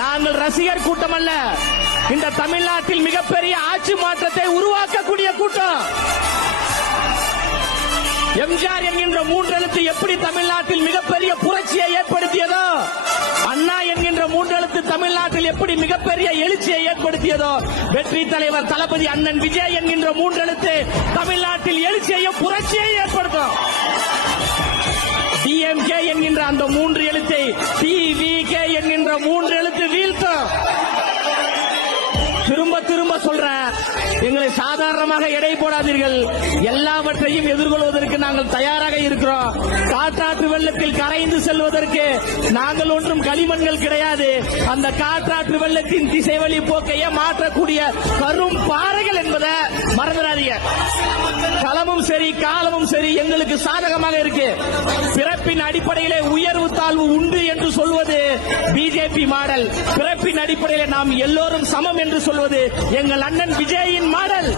நாங்கள் ரசிகர் கூட்டம் அல்ல, இந்த தமிழ்நாட்டில் மிகப்பெரிய ஆட்சி மாற்றத்தை உருவாக்கக்கூடிய கூட்டம். எம்ஜிஆர் என்கின்ற மூன்றெழுத்து எப்படி தமிழ்நாட்டில் மிகப்பெரிய புரட்சியை ஏற்படுத்தியதோ, அண்ணா என்கின்ற மூன்றெழுத்து தமிழ்நாட்டில் எப்படி மிகப்பெரிய எழுச்சியை ஏற்படுத்தியதோ, வெற்றி தலைவர் தளபதி அண்ணன் விஜய் என்கின்ற மூன்றெழுத்து தமிழ்நாட்டில் எழுச்சியையும் புரட்சியை ஏற்படுத்தும். டிஎம்கே என்கின்ற அந்த மூன்று எழுத்தை டிவிகே என்கின்ற மூன்று எழுத்து வீழ்த்தும். திரும்ப திரும்ப சொல்றேன், எங்களை சாதாரணமாக எடை போடாதீர்கள். எல்லாவற்றையும் எதிர்கொள்வதற்கு நாங்கள் தயாராக இருக்கிறோம். காற்றாற்று வெள்ளத்தில் கரைந்து செல்வதற்கு நாங்கள் ஒன்றும் களிமண்கள் கிடையாது. அந்த காற்றாற்று வெள்ளத்தின் திசைவழி போக்கையே மாற்றக்கூடிய கரும் பாறைகள் என்பதை மறந்துடாதீங்க. களமும் சரி காலமும் சரி எங்களுக்கு சாதகமாக இருக்கு. பிறப்பின் அடிப்படையிலே உயர்வு தாழ்வு உண்டு என்று சொல்வது பிஜேபி மாடல். பிறப்பின் அடிப்படையில் நாம் எல்லோரும் சமம் என்று சொல்வது எங்கள் அண்ணன் விஜயின் மாடல்.